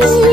you.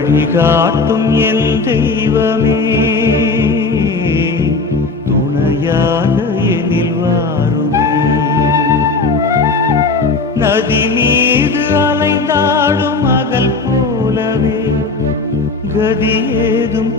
வழிகாட்டும் என் தெய்வமே. துணையாக எனில் வாருமே. நதி மீது அலைந்தாடும் அகல் போலவே கதி ஏதும்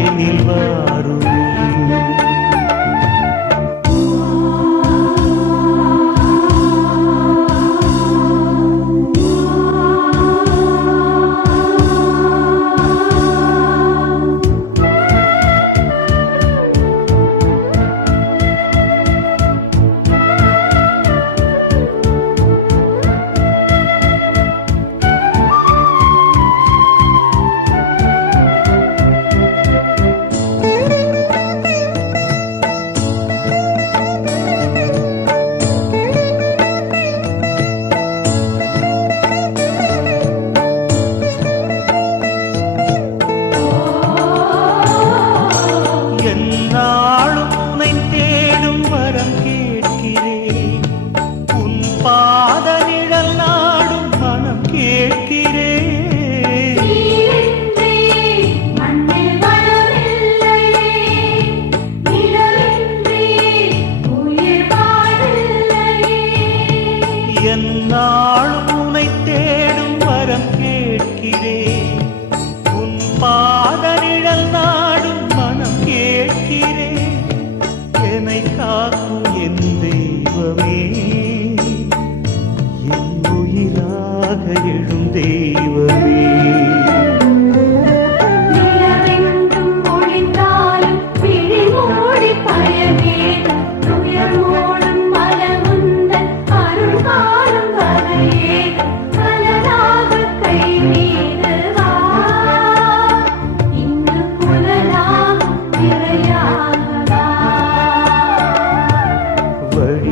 எனில் வா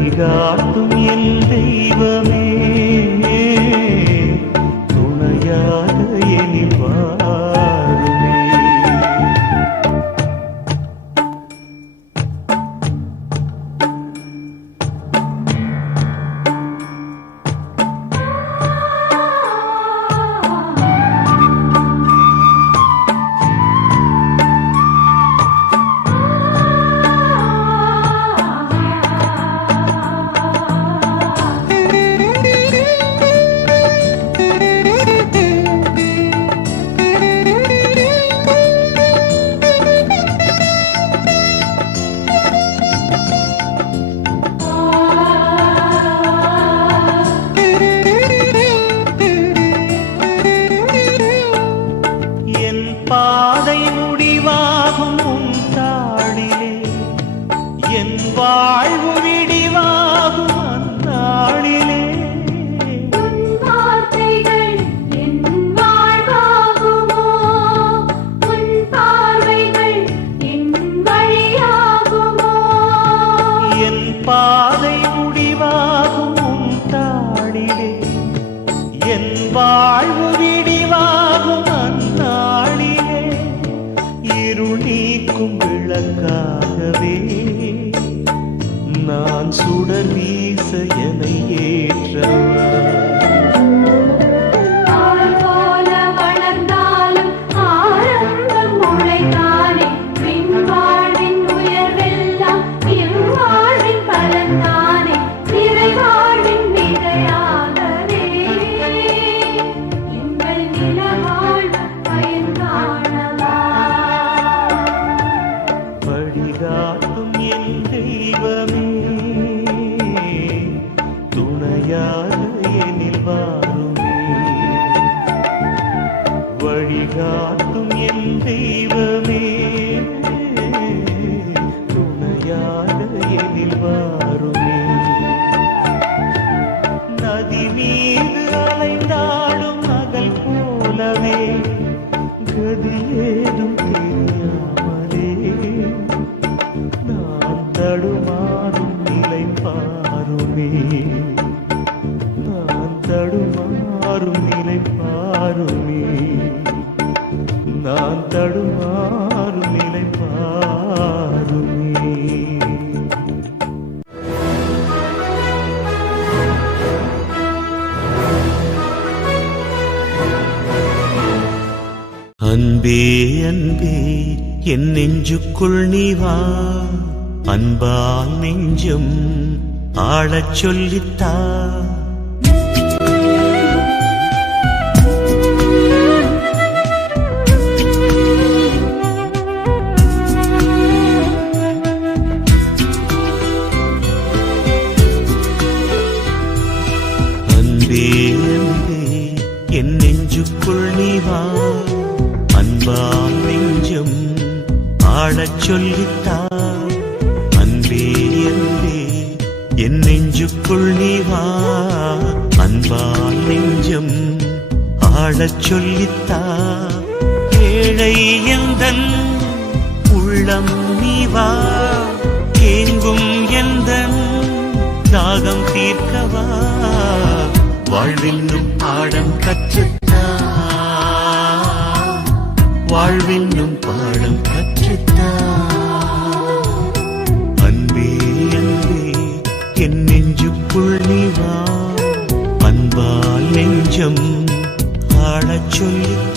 வழிகாட்டும் ஆகும் தாழிலே என் வாழ் அன்பே அன்பே என் நெஞ்சுக்குள் நீ வா. அன்பால் நெஞ்சம் ஆளச் சொல்லித்தா. இறை எந்தன் உள்ளம் நீவா? ஏங்கும் எந்தன் தாகம் தீர்க்கவா? வாழ்வின்னும் பாடம் கற்றுத்தா. வாழ்வின்னும் பாடம் கற்றுத்தா. அன்பே அன்பே என் நெஞ்சுக்குள் நீவா? அன்பால் நெஞ்சம் ஆளச் சொல்லித்தா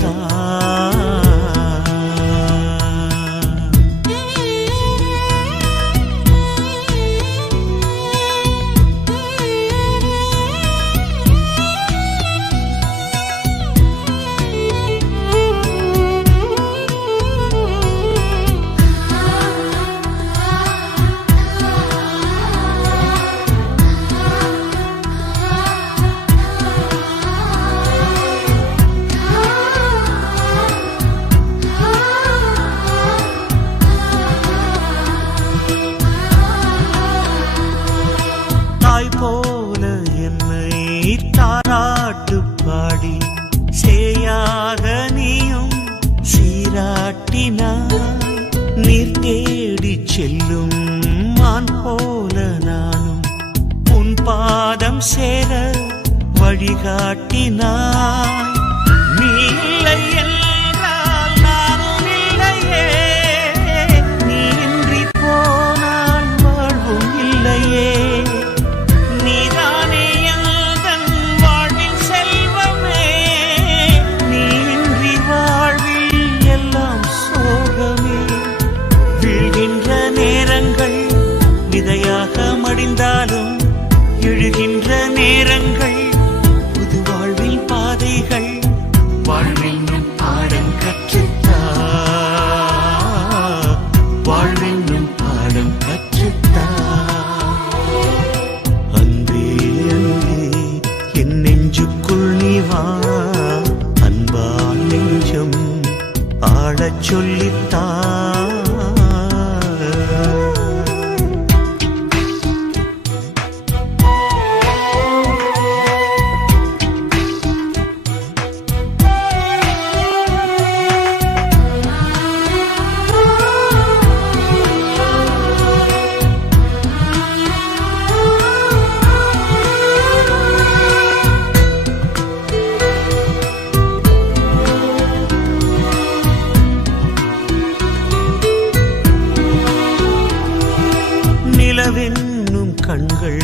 கண்கள்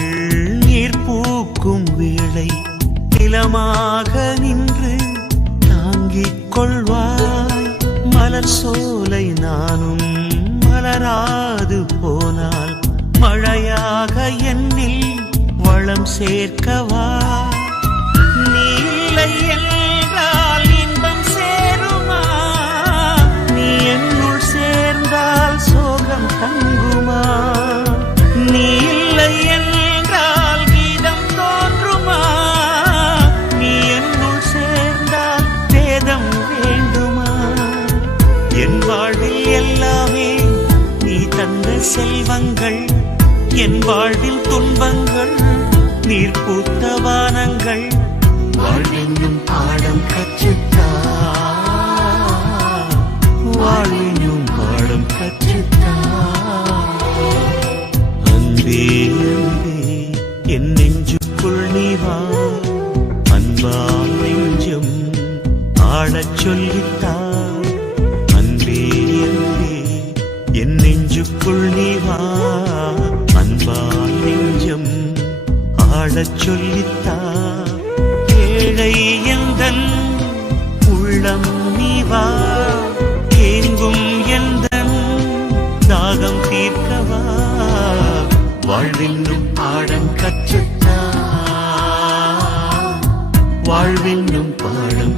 நீர் பூக்கும் வேளை நிலமாக நின்று தாங்கிக் கொள்வாய். மலர் சோலை நானும் மலராது போனால் மழையாக என்னில் வளம் சேர்க்கவா? வாழ்வில் துன்பங்கள் நீர் பூத்த வானங்கள். வாழ்வென்னும் பாடம் கற்றுத்தா. வாழ்வென்னும் பாடம் கற்றுத்தா. அன்பே அன்பே என் நெஞ்சுக்குள் நீ வா. அன்பா நெஞ்சம் ஆடச் சொல்லித்தா அன்பே அன்பே என் நெஞ்சுக்குள் நீ வா. வாழச் சொல்லித்தா ஏழை எந்தன் உள்ளம் நீ வா ஏங்கும் எந்தன் தாகம் தீர்க்கவா? வாழ்வென்னும் பாடம் கற்றுத்தா வாழ்வென்னும் பாடம்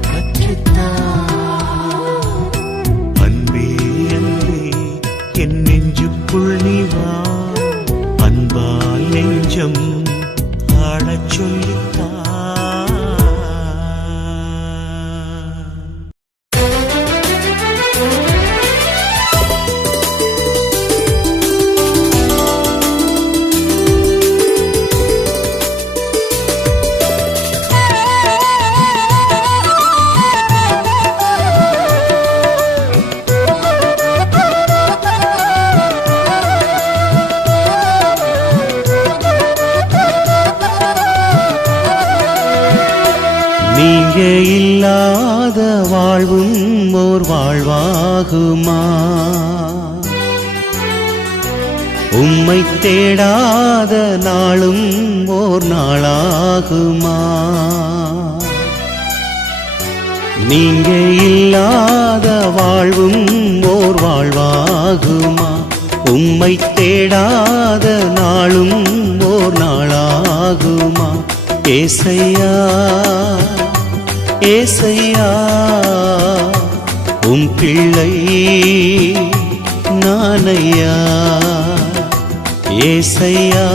இல்லாத வாழ்வும் ஓர் வாழ்வாகுமா? உம்மை தேடாத நாளும் ஓர் நாளாகுமா? ஏசையா ஏசையா உம் பிள்ளை நானையா? ஏசையா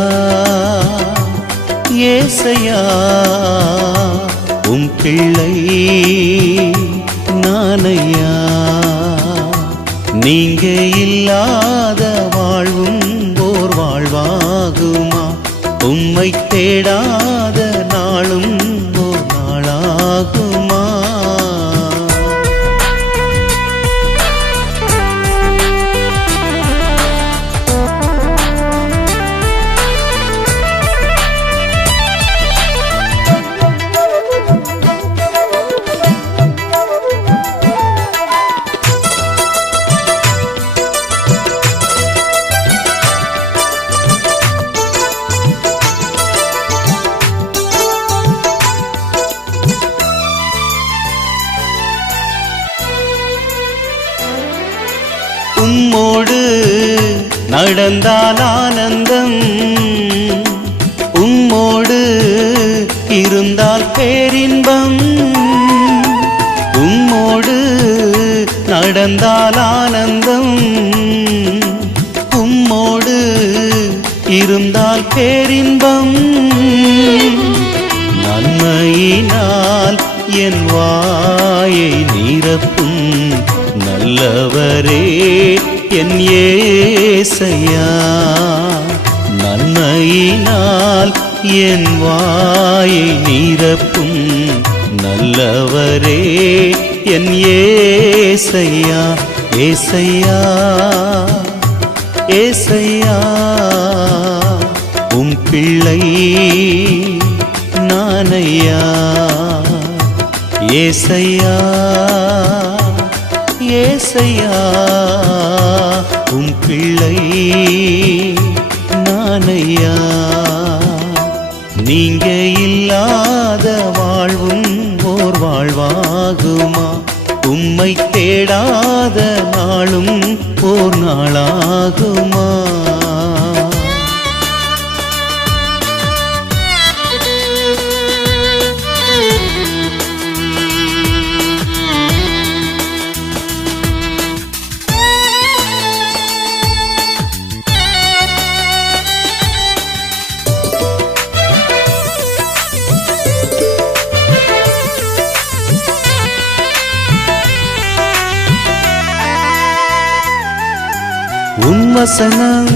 ஏசையா உம் பிள்ளை நீங்க இல்லா நடந்தால் ஆனந்தம். உம்மோடு இருந்தால் பேரின்பம். உம்மோடு நடந்தால் ஆனந்தம். உம்மோடு இருந்தால் பேரின்பம். நன்மையினால் என் வாயை நிரப்பும். நல்லவரே என் ஏ ஏசையா நன்மையினால் என் வாயை நிரப்பும் நல்லவரே என் ஏசையா. ஏசையா ஏசையா உம் பிள்ளை நானையா. ஏசையா ஏசையா உம் பிள்ளை நானையா. நீங்க இல்லாத வாழ்வும் ஓர் வாழ்வாகுமா? உம்மை தேடாத நாளும் ஓர் நாளாகும்? வசனம்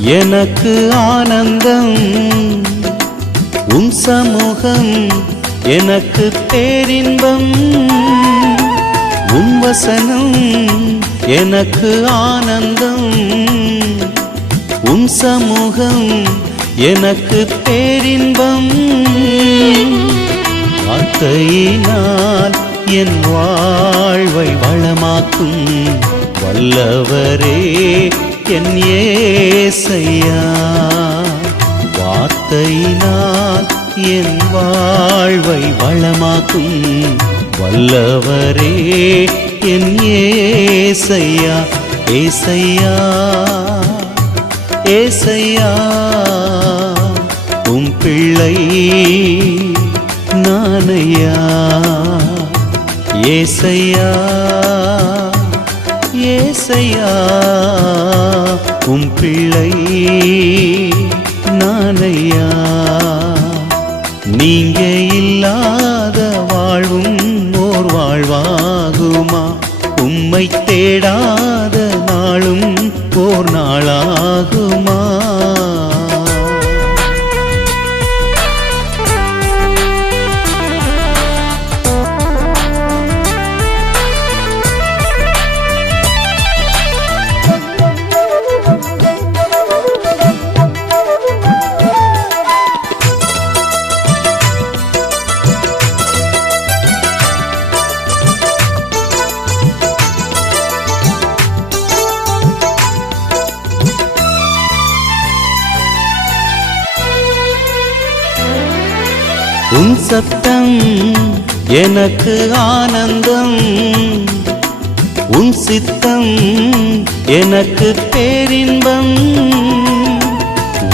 எனக்கு ஆனந்தம். உன் சமூகம் எனக்கு பேரின்பம். உன் வசனம் எனக்கு ஆனந்தம். உன் சமூகம் எனக்கு பேரின்பம். வார்த்தையினால் என் வாழ்வை வளமாக்கும் வல்லவரே என் ஏசையா வார்த்தையினால் என் வாழ்வை வளமாக்கும் வல்லவரே என் ஏசையா ஏசையா ஏசையா உம் பிள்ளை நானையா ஏசையா. ஏசையா உம் பிள்ளை நானையா. நீங்க இல்லா எனக்கு ஆனந்தம் உன் சித்தம் எனக்கு பேரின்பம்.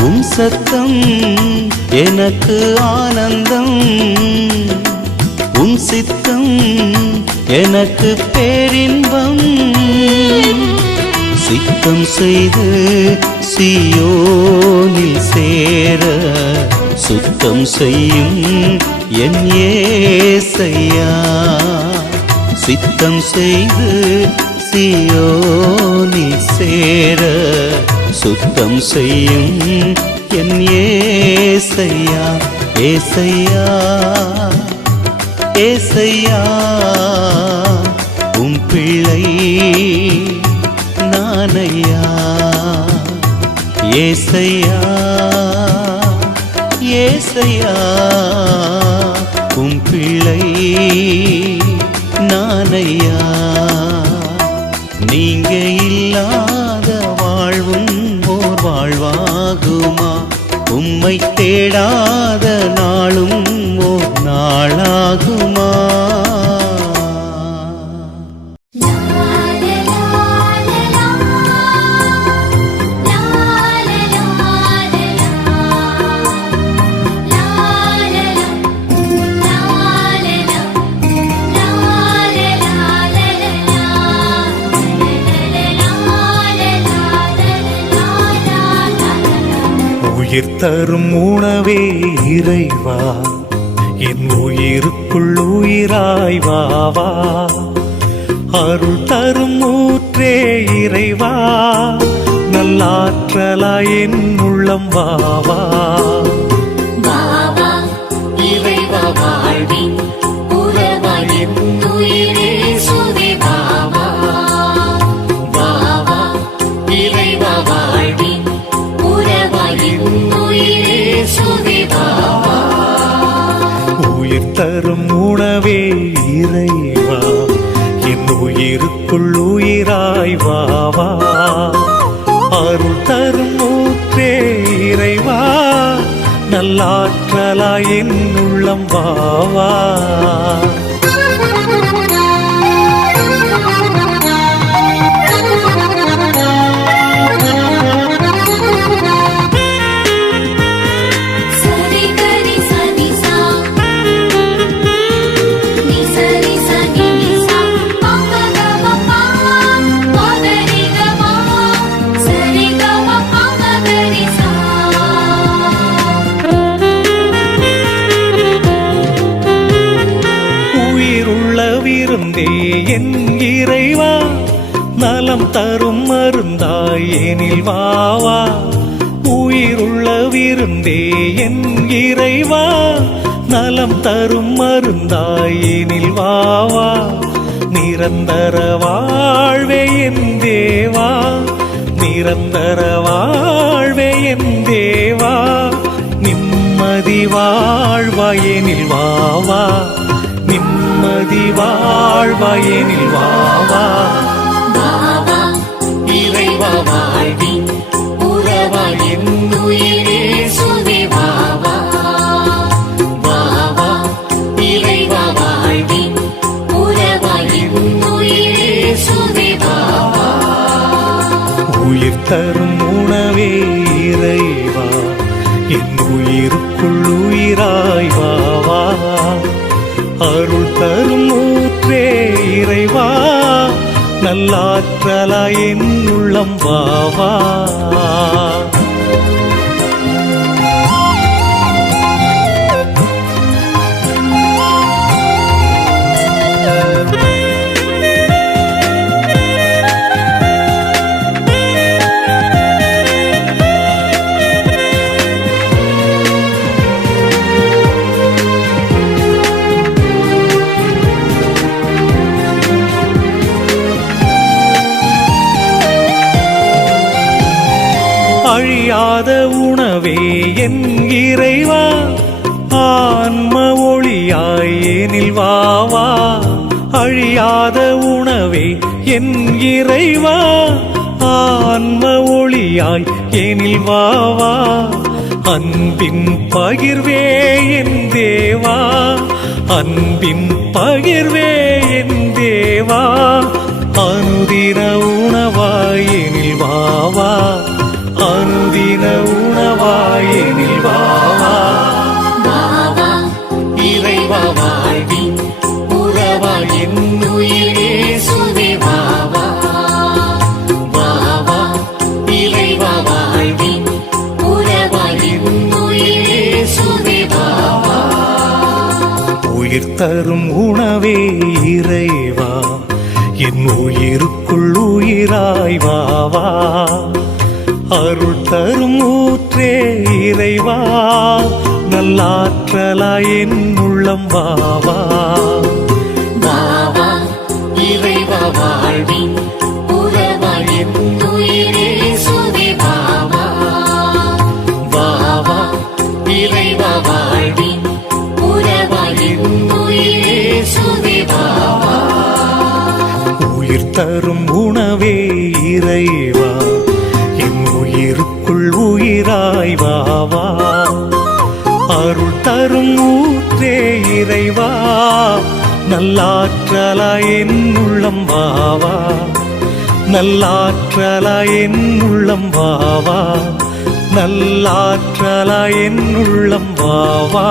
உன் சத்தம் எனக்கு ஆனந்தம் உன் சித்தம் எனக்கு பேரின்பம். சித்தம் செய்து சியோனில் சேர சுத்தம் செய்யும் என் ஏசையா. சித்தம் செய்து சியோனி சேர சுத்தம் செய்யும் என் ஏசையா. ஏசையா ஏசையா உம் பிள்ளை நானையா. ஏசையா ஏசையா உம் பிள்ளை நானையா? நீங்க இல்லாத வாழ்வும் ஓர் வாழ்வாகுமா? உம்மை தேடாத நான் தரும் உணவே இறைவா. என் உயிருக்குள் உயிராய் வா அருள் தரும் ஊற்றே இறைவா. நல்லாற்றலாய் என் உள்ளம் வாவா உயிர் தரும் உணவே இறைவா. என் உயிருக்குள் உயிராய் வா அருள் தரும் ஊற்றே இறைவா. நல்லாற்றலாய் என் உள்ளம் வாவா நலம் தரும் மருந்தாய் எனில் வாவா. உயிருள்ள விருந்தே என் இறைவா. நலம் தரும் மருந்தாய் எனில் வாவா. நிரந்தர வாழ்வே என் தேவா. நிரந்தர வாழ்வே என் தேவா. நிம்மதி வாழ்வாயெனில் வாவா. நிம்மதி வாழ்வாயெனில் வாவா. உயிர் தரும் உணவே இறைவா. என் உயிருக்குள் உயிராய் வாவா அருள் தரும் ஊற்றே இறைவா. நல்லாற்றலாய் என் உள்ளம் வாவா. என் இறைவா ஆன்ம ஒளியாய் எனில் வாவா அன்பின் பகிர்வே என் தேவா அன்பின் பகிர்வே என் தேவா. அனுதின உணவாயெனில் வாவா அனுதின உணவாயெனில் வாவா உயிர் தரும் உணவே இறைவா. என் உயிருக்குள் உயிராய் அருள் தரும் ஊற்றே இறைவா. நல்லாற்றலா என் உள்ளம் வாவா உயிர் தரும் உணவே இறைவா. என் உயிருக்குள் உயிராய் வாவா அருள் தரும் ஊற்றே இறைவா. நல்லாற்றலா என் உள்ளம் வாவா நல்லாற்றலா என் உள்ளம் வாவா நல்லாற்றலா என் உள்ளம் வாவா